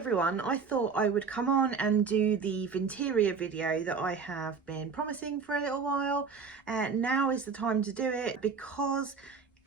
everyone, I thought I would come on and do the Vinterior video that I have been promising for a little while. Now is the time to do it because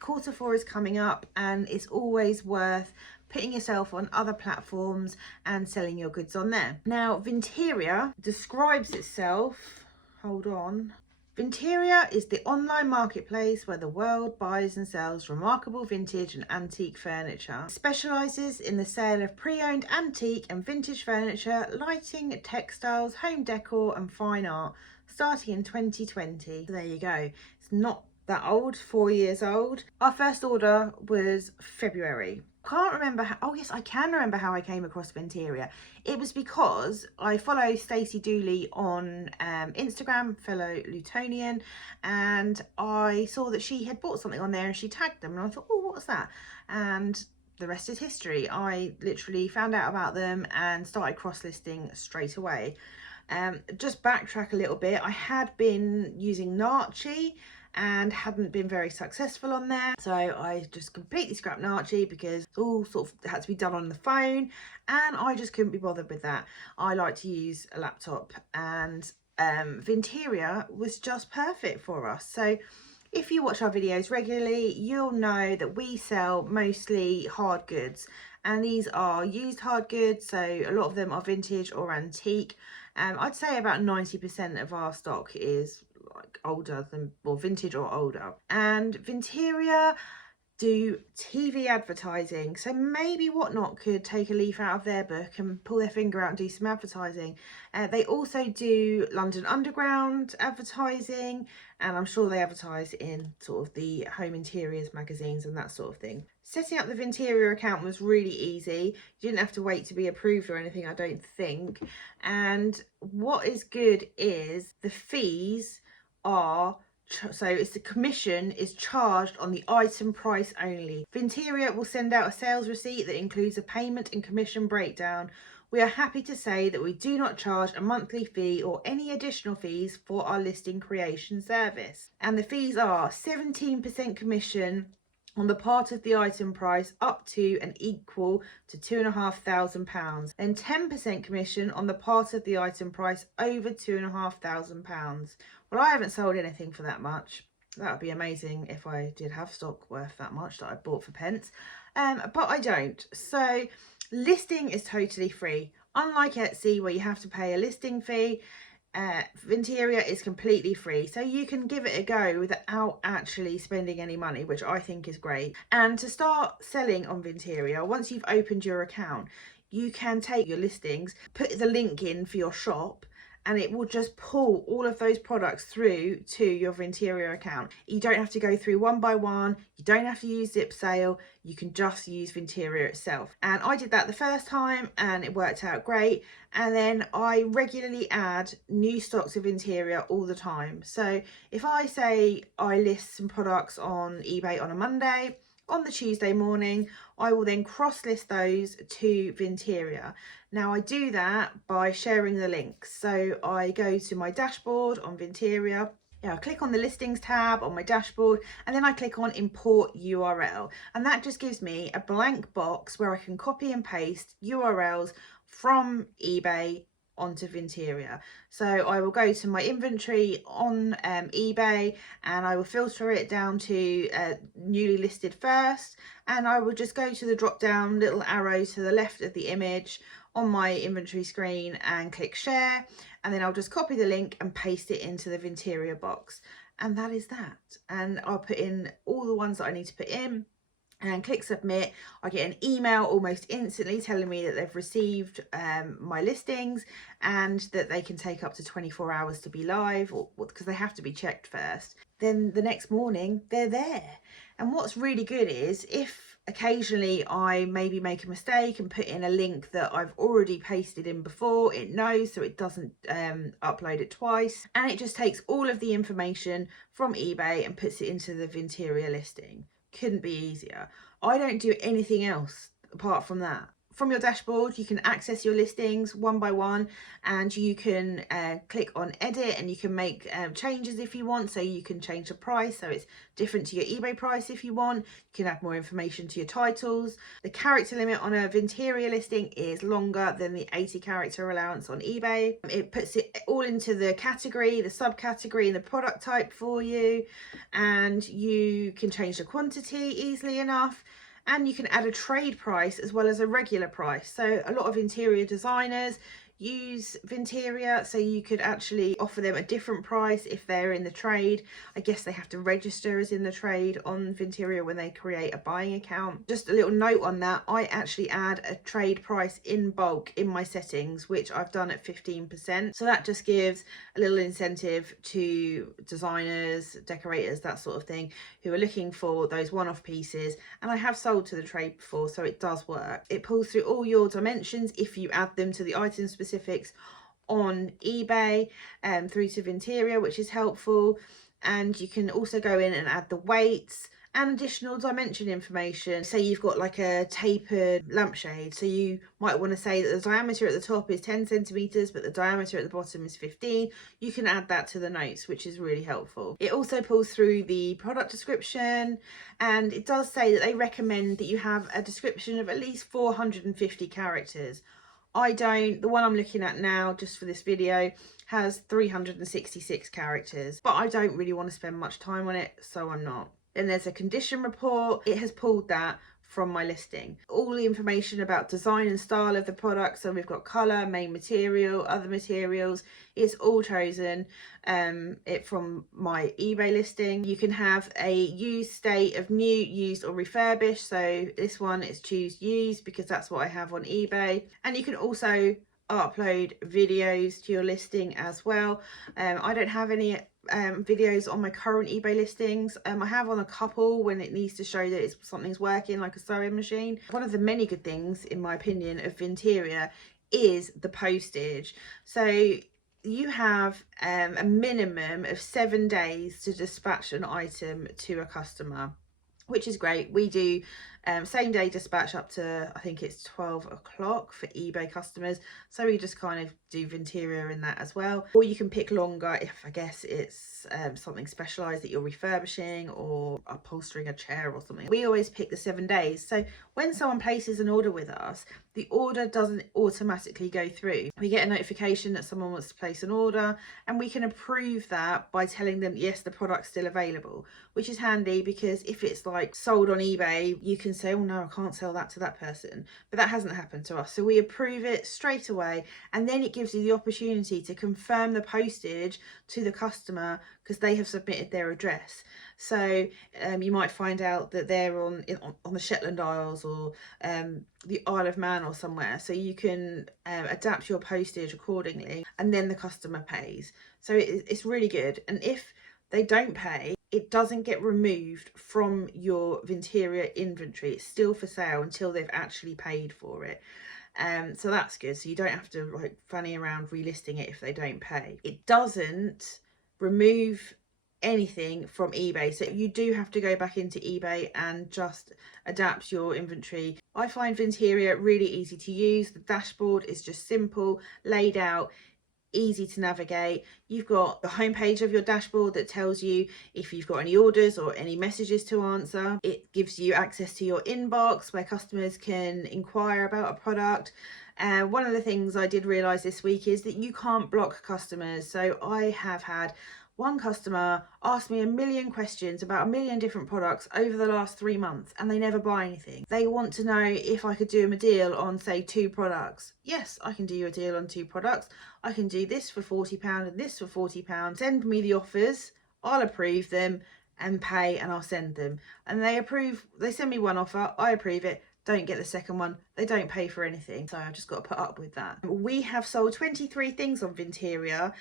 Q4 is coming up and it's always worth putting yourself on other platforms and selling your goods on there. Now, Vinterior describes itself, hold on. Vinterior is the online marketplace where the world buys and sells remarkable vintage and antique furniture. It specialises in the sale of pre-owned antique and vintage furniture, lighting, textiles, home decor and fine art, starting in 2020. So there you go. It's not that old, 4 years old. Our first order was February. Can't remember how, oh yes, I can remember how I came across Vinterior. It was because I follow Stacey Dooley on Instagram, fellow Lutonian, and I saw that she had bought something on there and she tagged them and I thought, oh, what's that? And the rest is history. I literally found out about them and started cross-listing straight away. Just backtrack a little bit, I had been using Naartje and hadn't been very successful on there, so I just completely scrapped Naartje because it all sort of had to be done on the phone and I just couldn't be bothered with that. I like to use a laptop, and Vinterior was just perfect for us. So if you watch our videos regularly, you'll know that we sell mostly hard goods, and these are used hard goods, so a lot of them are vintage or antique. I'd say about 90% of our stock is like older than, or vintage or older. And Vinterior do TV advertising, so maybe Whatnot could take a leaf out of their book and pull their finger out and do some advertising. They also do London Underground advertising, and I'm sure they advertise in sort of the home interiors magazines and that sort of thing. Setting up the Vinterior account was really easy. You didn't have to wait to be approved or anything, I don't think. And what is good is the fees are, so it's the commission is charged on the item price only. Vinterior will send out a sales receipt that includes a payment and commission breakdown. We are happy to say that we do not charge a monthly fee or any additional fees for our listing creation service. And the fees are 17% commission on the part of the item price up to and equal to £2,500, and 10% commission on the part of the item price over £2,500. Well, I haven't sold anything for that much. That would be amazing if I did have stock worth that much that I bought for pence, but I don't. So listing is totally free. Unlike Etsy, where you have to pay a listing fee, Vinterior is completely free, so you can give it a go without actually spending any money, which I think is great. And to start selling on Vinterior, once you've opened your account, you can take your listings, put the link in for your shop, and it will just pull all of those products through to your Vinterior account. You don't have to go through one by one. You don't have to use Zip Sale. You can just use Vinterior itself. And I did that the first time and it worked out great. And then I regularly add new stocks of Vinterior all the time. So if I say I list some products on eBay on a Monday, on the Tuesday morning, I will then cross-list those to Vinterior. Now I do that by sharing the links. So I go to my dashboard on Vinterior. I click on the listings tab on my dashboard, and then I click on import URL. And that just gives me a blank box where I can copy and paste URLs from eBay onto Vinterior. So I will go to my inventory on eBay and I will filter it down to newly listed first, and I will just go to the drop down little arrow to the left of the image on my inventory screen and click share, and then I'll just copy the link and paste it into the Vinterior box, and that is that. And I'll put in all the ones that I need to put in and click submit. I get an email almost instantly telling me that they've received my listings and that they can take up to 24 hours to be live, or because they have to be checked first. Then the next morning they're there. And what's really good is if occasionally I maybe make a mistake and put in a link that I've already pasted in before, it knows, so it doesn't upload it twice, and it just takes all of the information from eBay and puts it into the Vinterior listing. Couldn't be easier. I don't do anything else apart from that from your dashboard, you can access your listings one by one, and you can click on edit, and you can make changes if you want. So you can change the price so it's different to your eBay price if you want. You can add more information to your titles. The character limit on a Vinterior listing is longer than the 80 character allowance on eBay. It puts it all into the category, the subcategory, and the product type for you, and you can change the quantity easily enough. And you can add a trade price as well as a regular price. So a lot of interior designers use Vinterior, so you could actually offer them a different price if they're in the trade. I guess they have to register as in the trade on Vinterior when they create a buying account. Just a little note on that, I actually add a trade price in bulk in my settings, which I've done at 15%. So that just gives a little incentive to designers, decorators, that sort of thing, who are looking for those one-off pieces. And I have sold to the trade before, so it does work. It pulls through all your dimensions if you add them to the item specifics on eBay through to Vinterior, which is helpful. And you can also go in and add the weights and additional dimension information. Say you've got like a tapered lampshade, so you might want to say that the diameter at the top is 10 centimeters, but the diameter at the bottom is 15. You can add that to the notes, which is really helpful. It also pulls through the product description, and it does say that they recommend that you have a description of at least 450 characters. I don't. The one I'm looking at now, just for this video, has 366 characters, but I don't really want to spend much time on it, so I'm not. Then there's a condition report. It has pulled that from my listing. All the information about design and style of the product. So we've got colour, main material, other materials. It's all chosen it from my eBay listing. You can have a used state of new, used or refurbished. So this one is choose used because that's what I have on eBay. And you can also upload videos to your listing as well. I don't have any videos on my current eBay listings. I have on a couple when it needs to show that something's working, like a sewing machine. One of the many good things, in my opinion, of Vinterior is the postage. So you have a minimum of 7 days to dispatch an item to a customer, which is great. We do same day dispatch up to, I think it's 12 o'clock for eBay customers. So we just kind of do Vinterior in that as well. Or you can pick longer if, I guess, it's something specialised that you're refurbishing or upholstering a chair or something. We always pick the 7 days. So when someone places an order with us, the order doesn't automatically go through. We get a notification that someone wants to place an order, and we can approve that by telling them, yes, the product's still available, which is handy because if it's like sold on eBay, you can say, oh no, I can't sell that to that person. But that hasn't happened to us. So we approve it straight away, and then it gives you the opportunity to confirm the postage to the customer because they have submitted their address. So you might find out that they're on the Shetland Isles or the Isle of Man or somewhere, so you can adapt your postage accordingly, and then the customer pays. So it's really good. And if they don't pay, it doesn't get removed from your Vinterior inventory. It's still for sale until they've actually paid for it. So that's good. So you don't have to like fanny around relisting it if they don't pay. It doesn't remove anything from eBay, so you do have to go back into eBay and just adapt your inventory. I find Vinterior really easy to use. The dashboard is just simple, laid out, easy to navigate. You've got the homepage of your dashboard that tells you if you've got any orders or any messages to answer. It gives you access to your inbox where customers can inquire about a product. One of the things I did realise this week is that you can't block customers. So I have had one customer asked me a million questions about a million different products over the last 3 months, and they never buy anything. They want to know if I could do them a deal on, say, 2 products. Yes, I can do you a deal on 2 products. I can do this for £40 and this for £40. Send me the offers, I'll approve them and pay, and I'll send them. And they approve, they send me one offer, I approve it, don't get the second one, they don't pay for anything. So I've just got to put up with that. We have sold 23 things on Vinterior,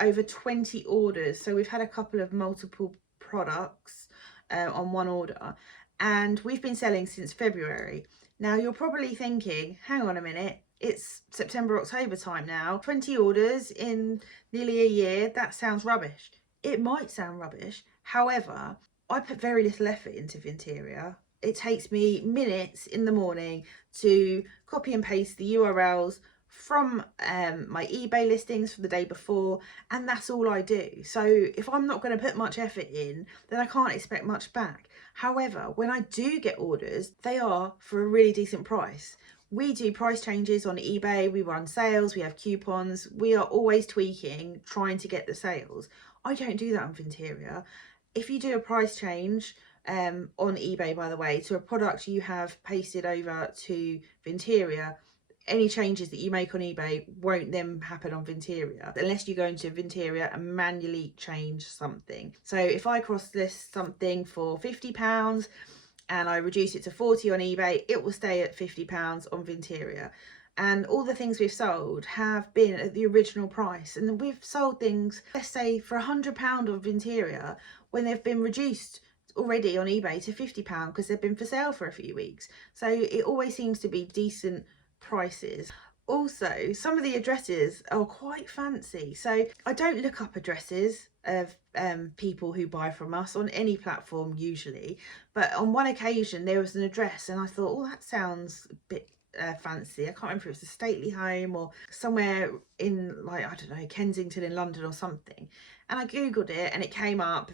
over 20 orders. So we've had a couple of multiple products on one order, and we've been selling since February. Now you're probably thinking, hang on a minute, it's September, October time now. 20 orders in nearly a year, that sounds rubbish. It might sound rubbish. However, I put very little effort into Vinterior. it takes me minutes in the morning to copy and paste the URLs from my eBay listings for the day before, and that's all I do. So if I'm not going to put much effort in, then I can't expect much back. However, when I do get orders, they are for a really decent price. We do price changes on eBay, we run sales, we have coupons, we are always tweaking, trying to get the sales. I don't do that on Vinterior. If you do a price change on eBay, by the way, to a product you have pasted over to Vinterior, any changes that you make on eBay won't then happen on Vinterior unless you go into Vinterior and manually change something. So if I cross list something for £50 and I reduce it to 40 on eBay, it will stay at £50 on Vinterior. And all the things we've sold have been at the original price. And we've sold things, let's say, for £100 on Vinterior when they've been reduced already on eBay to £50 because they've been for sale for a few weeks. So it always seems to be decent prices. Also, some of the addresses are quite fancy. So I don't look up addresses of people who buy from us on any platform usually, but on one occasion there was an address and I thought, oh, that sounds a bit fancy. I can't remember if it was a stately home or somewhere in, like, I don't know, Kensington in London or something. And I googled it and it came up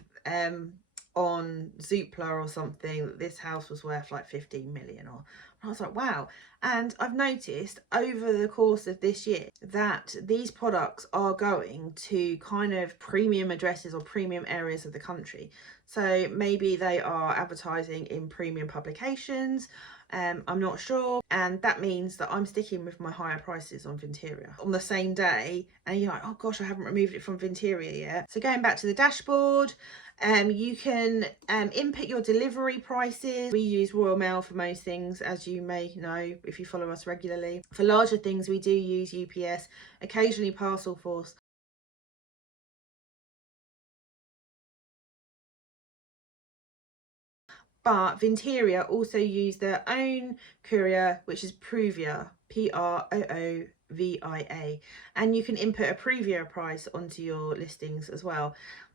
on Zoopla or something that this house was worth like 15 million, or I was like, wow. And I've noticed over the course of this year that these products are going to kind of premium addresses or premium areas of the country. So maybe they are advertising in premium publications, I'm not sure, and that means that I'm sticking with my higher prices on Vinterior on the same day. And you're like, oh gosh, I haven't removed it from Vinterior yet. So going back to the dashboard, you can input your delivery prices. We use Royal Mail for most things, as you may know if you follow us regularly. For larger things, we do use UPS, occasionally Parcel Force. But Vinterior also use their own courier, which is Proovia, Proovia, and you can input a Proovia price onto your listings as well.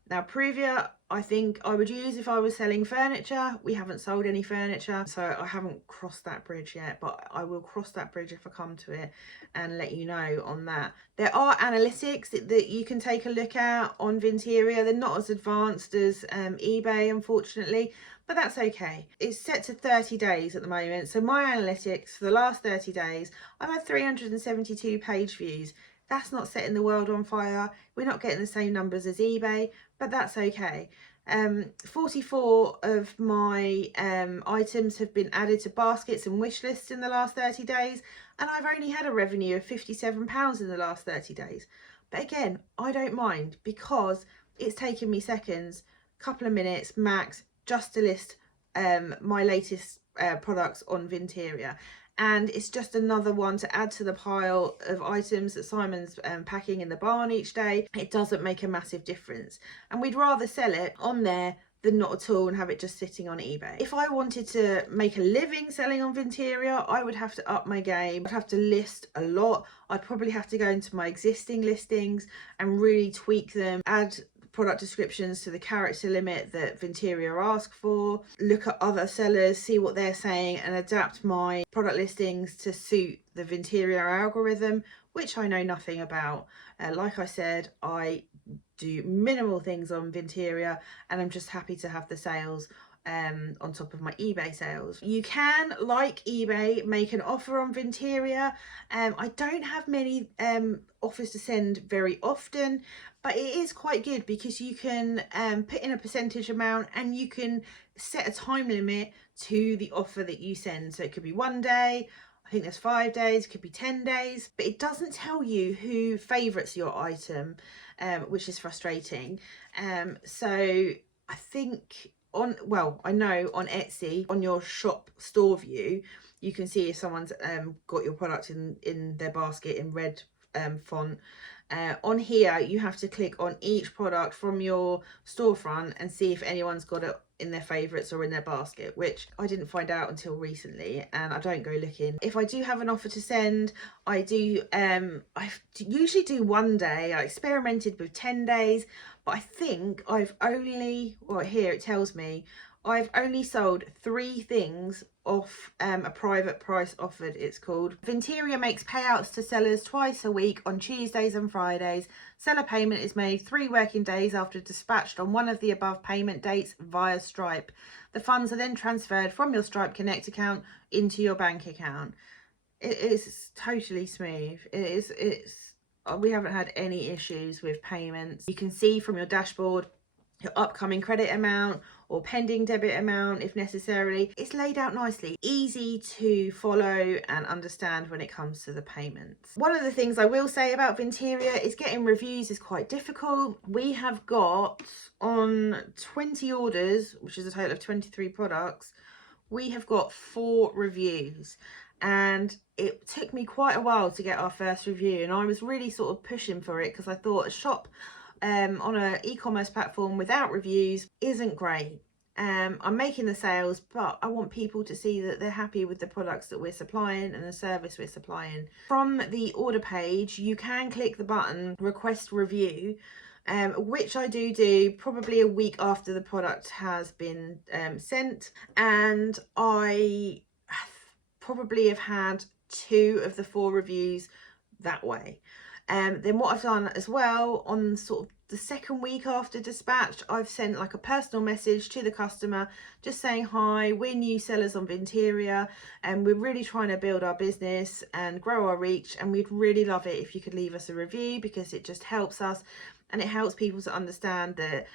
Now, Proovia, I think I would use if I was selling furniture. We haven't sold any furniture, so I haven't crossed that bridge yet, but I will cross that bridge if I come to it and let you know on that. There are analytics that you can take a look at on Vinterior. They're not as advanced as eBay, unfortunately, but that's okay. It's set to 30 days at the moment. So my analytics for the last 30 days, I've had 372 page views. That's not setting the world on fire. We're not getting the same numbers as eBay, but that's okay. 44 of my items have been added to baskets and wish lists in the last 30 days, and I've only had a revenue of £57 in the last 30 days. But again, I don't mind because it's taken me seconds, couple of minutes max, just to list my latest products on Vinterior. And it's just another one to add to the pile of items that Simon's packing in the barn each day. It doesn't make a massive difference, and we'd rather sell it on there than not at all and have it just sitting on eBay. If I wanted to make a living selling on Vinterior, I would have to up my game. I'd have to list a lot. I'd probably have to go into my existing listings and really tweak them, add product descriptions to the character limit that Vinterior ask for, look at other sellers, see what they're saying, and adapt my product listings to suit the Vinterior algorithm, which I know nothing about. Like I said, I do minimal things on Vinterior, and I'm just happy to have the sales on top of my eBay sales. You can, like eBay, make an offer on Vinterior. I don't have many offers to send very often, but it is quite good because you can put in a percentage amount and you can set a time limit to the offer that you send. So it could be 1 day, I think there's 5 days, it could be 10 days, but it doesn't tell you who favorites your item, which is frustrating. So I think I know on Etsy, on your shop store view, you can see if someone's got your product in their basket in red font. On here, you have to click on each product from your storefront and see if anyone's got it in their favorites or in their basket, which I didn't find out until recently, and I don't go looking. If I do have an offer to send, I do I usually do 1 day. I experimented with 10 days, but I think I've only, well, here it tells me I've only sold 3 things off a private price offered, it's called. Vinterior makes payouts to sellers twice a week on Tuesdays and Fridays. Seller payment is made 3 working days after dispatched on one of the above payment dates via Stripe. The funds are then transferred from your Stripe Connect account into your bank account. It is totally smooth. We haven't had any issues with payments. You can see from your dashboard your upcoming credit amount or pending debit amount if necessary. It's laid out nicely, easy to follow and understand when it comes to the payments. One of the things I will say about Vinterior is getting reviews is quite difficult. We have got on 20 orders, which is a total of 23 products, we have got 4 reviews, and it took me quite a while to get our first review, and I was really sort of pushing for it because I thought a shop on an e-commerce platform without reviews isn't great. I'm making the sales, but I want people to see that they're happy with the products that we're supplying and the service we're supplying. From the order page, you can click the button request review, which I do probably a week after the product has been sent, and I probably have had 2 of the 4 reviews that way. Then what I've done as well, on sort of the second week after dispatch, I've sent like a personal message to the customer just saying, hi, we're new sellers on Vinterior and we're really trying to build our business and grow our reach, and we'd really love it if you could leave us a review, because it just helps us and it helps people to understand that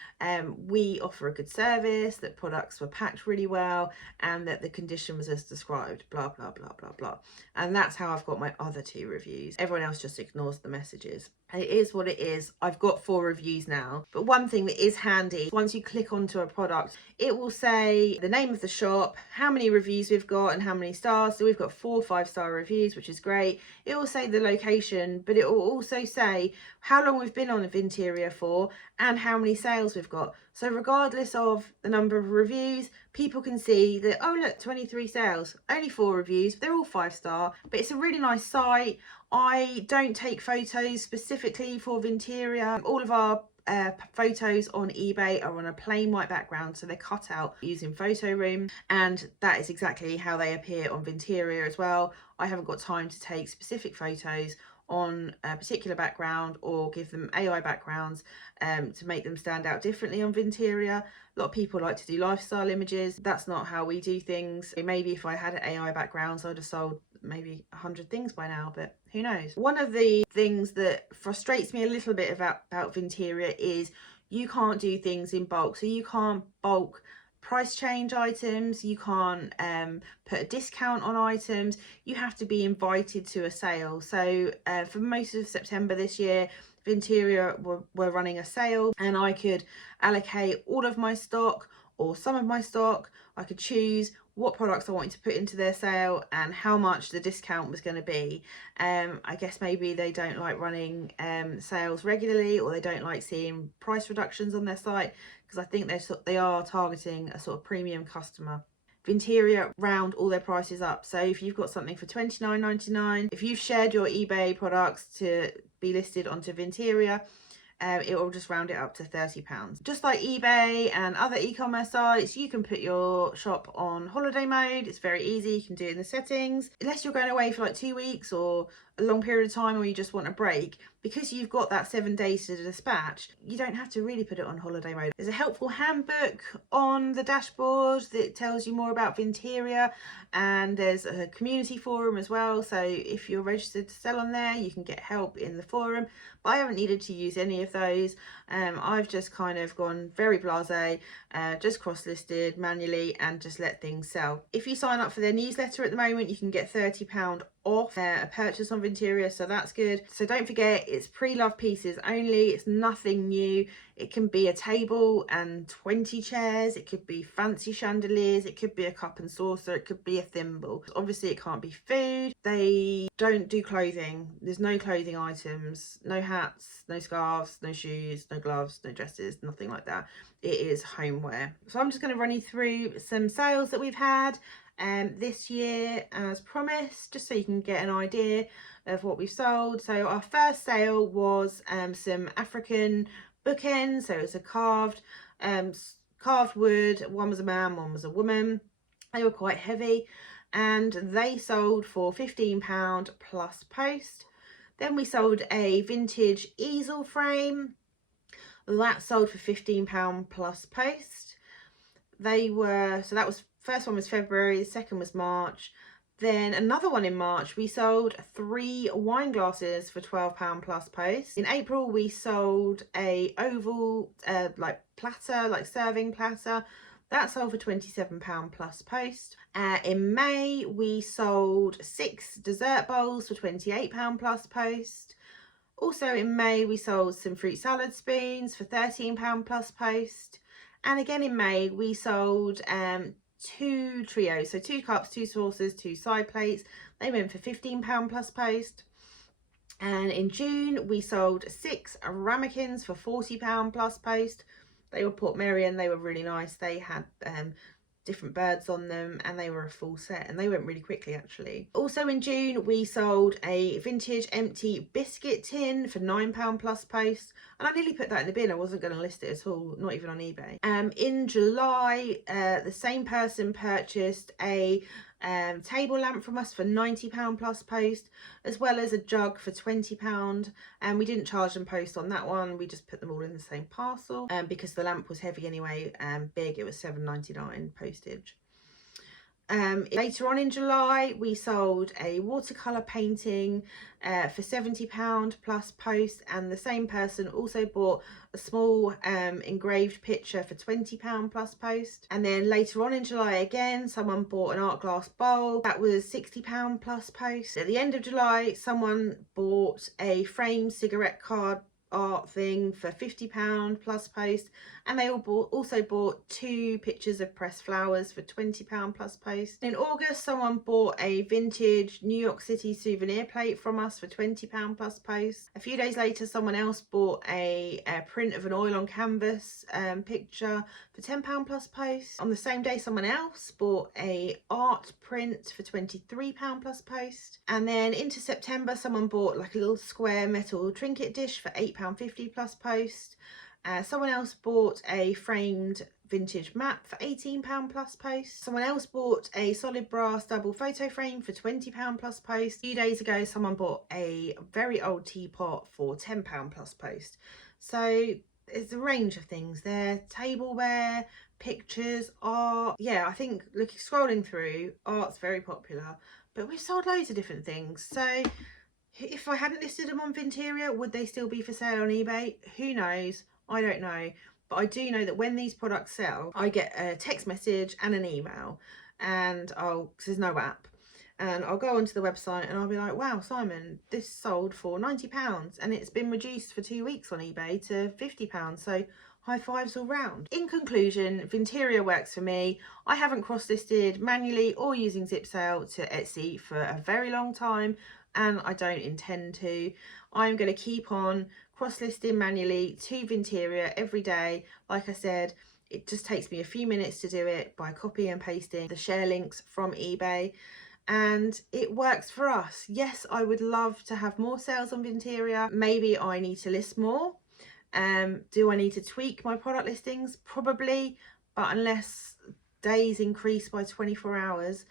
we offer a good service, that products were packed really well, and that the condition was as described, blah, blah, blah, blah, blah. And that's how I've got my other 2 reviews. Everyone else just ignores the messages. It is what it is. I've got 4 reviews now. But one thing that is handy, once you click onto a product, it will say the name of the shop, how many reviews we've got and how many stars. So we've got 4 5-star reviews, which is great. It will say the location, but it will also say how long we've been on a Vinterior for and how many sales we've got. So regardless of the number of reviews, people can see that, oh look, 23 sales, only 4 reviews, they're all 5-star, but it's a really nice site. I don't take photos specifically for Vinterior. All of our photos on eBay are on a plain white background, so they're cut out using photo room, and that is exactly how they appear on Vinterior as well. I haven't got time to take specific photos on a particular background or give them AI backgrounds to make them stand out differently on Vinterior. A lot of people like to do lifestyle images. That's not how we do things. Maybe if I had AI backgrounds, I'd have sold maybe 100 things by now, but who knows. One of the things that frustrates me a little bit about Vinterior is you can't do things in bulk. So you can't bulk price change items, you can't put a discount on items, you have to be invited to a sale. So for most of September this year, Vinterior were running a sale, and I could allocate all of my stock or some of my stock. I could choose what products I wanted to put into their sale and how much the discount was going to be. I guess maybe they don't like running sales regularly, or they don't like seeing price reductions on their site, because I think they are targeting a sort of premium customer. Vinterior round all their prices up. So if you've got something for $29.99, if you've shared your eBay products to be listed onto Vinterior, it will just round it up to £30. Just like eBay and other e-commerce sites, you can put your shop on holiday mode. It's very easy. You can do it in the settings. Unless you're going away for like 2 weeks or a long period of time, or you just want a break, because you've got that 7 days to dispatch, you don't have to really put it on holiday mode. There's a helpful handbook on the dashboard that tells you more about Vinterior, and there's a community forum as well. So if you're registered to sell on there, you can get help in the forum. But I haven't needed to use any of those. I've just kind of gone very blasé, just cross-listed manually and just let things sell. If you sign up for their newsletter at the moment, you can get £30 off a purchase on Vinterior, so that's good. So don't forget, it's pre-loved pieces only. It's nothing new. It can be a table and 20 chairs, it could be fancy chandeliers, it could be a cup and saucer, it could be a thimble. Obviously it can't be food. They don't do clothing. There's no clothing items, no hats, no scarves, no shoes, no gloves, no dresses, nothing like that. It is homeware. So I'm just going to run you through some sales that we've had this year as promised, just so you can get an idea of what we've sold. So our first sale was some African bookends. So it's a carved carved wood. One was a man, one was a woman. They were quite heavy, and they sold for £15 plus post. Then we sold a vintage easel frame. That sold for £15 plus post. They were, so that was, first one was February, the second was March. Then another one in March, we sold 3 wine glasses for £12 plus post. In April, we sold a oval like platter, like serving platter. That sold for £27 plus post. In May, we sold 6 dessert bowls for £28 plus post. Also in May, we sold some fruit salad spoons for £13 plus post. And again in May, we sold 2 trios, so 2 cups, 2 saucers, 2 side plates. They went for £15 plus post. And in June, we sold 6 ramekins for £40 plus post. They were Port Merion, they were really nice. They had different birds on them, and they were a full set, and they went really quickly actually. Also in June, we sold a vintage empty biscuit tin for £9 plus post, and I nearly put that in the bin. I wasn't going to list it at all, not even on eBay. In July, the same person purchased a table lamp from us for £90 plus post, as well as a jug for £20, and we didn't charge them post on that one. We just put them all in the same parcel, because the lamp was heavy anyway, big. It was £7.99 postage. Later on in July, we sold a watercolour painting for £70 plus post, and the same person also bought a small engraved picture for £20 plus post. And then later on in July again, someone bought an art glass bowl. That was £60 plus post. At the end of July, someone bought a framed cigarette card art thing for £50 plus post, and they all also bought 2 pictures of pressed flowers for £20 plus post. In August, someone bought a vintage New York City souvenir plate from us for £20 plus post. A few days later, someone else bought a print of an oil on canvas picture for £10 plus post. On the same day, someone else bought a art print for £23 plus post. And then into September, someone bought like a little square metal trinket dish for £8.50 plus post. Someone else bought a framed vintage map for £18 plus post. Someone else bought a solid brass double photo frame for £20 plus post. A few days ago, someone bought a very old teapot for £10 plus post. So there's a range of things there: tableware, pictures, art. Yeah, I think scrolling through, art's very popular, but we've sold loads of different things. So if I hadn't listed them on Vinterior, would they still be for sale on eBay? Who knows? I don't know. But I do know that when these products sell, I get a text message and an email, and cause there's no app, and I'll go onto the website and I'll be like, wow, Simon, this sold for £90 and it's been reduced for 2 weeks on eBay to £50. So high fives all round. In conclusion, Vinterior works for me. I haven't cross-listed manually or using zip sale to Etsy for a very long time, and I don't intend to. I'm going to keep on cross-listing manually to Vinterior every day. Like I said, it just takes me a few minutes to do it by copy and pasting the share links from eBay, and it works for us. Yes, I would love to have more sales on Vinterior. Maybe I need to list more. Do I need to tweak my product listings? Probably, but unless days increase by 24 hours,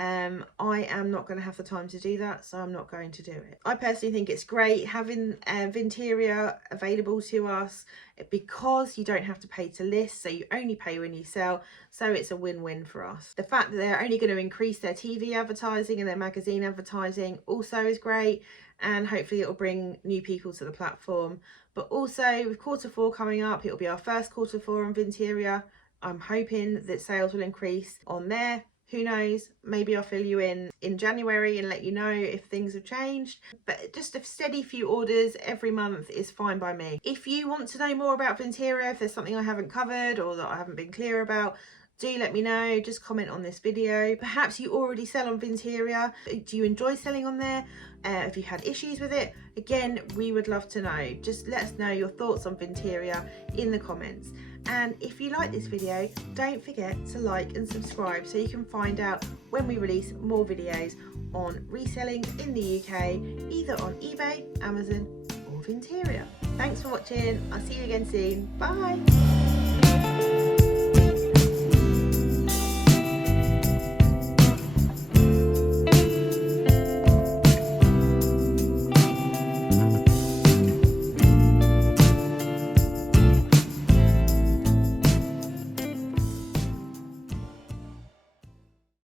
I am not going to have the time to do that, so I'm not going to do it. I personally think it's great having Vinterior available to us, because you don't have to pay to list, so you only pay when you sell, so it's a win-win for us. The fact that they're only going to increase their TV advertising and their magazine advertising also is great, and hopefully it will bring new people to the platform. But also with Q4 coming up, it will be our first Q4 on Vinterior. I'm hoping that sales will increase on there. Who knows, maybe I'll fill you in January and let you know if things have changed. But just a steady few orders every month is fine by me. If you want to know more about Vinterior, if there's something I haven't covered or that I haven't been clear about, do let me know. Just comment on this video. Perhaps you already sell on Vinterior. Do you enjoy selling on there? If you had issues with it, again, we would love to know. Just let us know your thoughts on Vinterior in the comments. And if you like this video, don't forget to like and subscribe so you can find out when we release more videos on reselling in the UK, either on eBay, Amazon or Vinterior. Thanks for watching. I'll see you again soon. Bye.